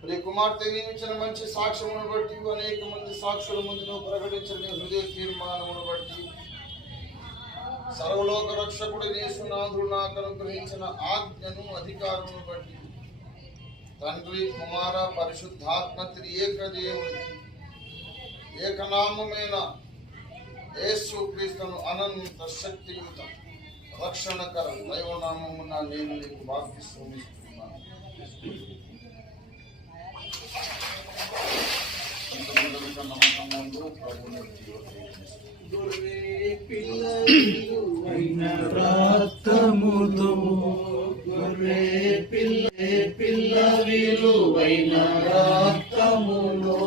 ప్రియ కుమార్తె నియమించిన మంచి సాక్ష్యమును బట్టి అనేక మంది సాక్షుల ముందు ప్రకటించిన హృదయ తీర్మానమును బట్టి సర్వలోక రక్షకుడు యేసునాథుడు నాకు అనుగ్రహించిన ఆజ్ఞను అధికారమును బట్టి తండ్రి కుమార పరిశుద్ధాత్మ త్రియేక దేవుని ఏకనామమైన యేసు క్రీస్తును అనంత శక్తియుత రక్షణకర దైవనామమున నేను నీకు బాప్తిస్మం ఇస్తున్నాను. రక్తముతో పిల్ల విలువైన రక్తములో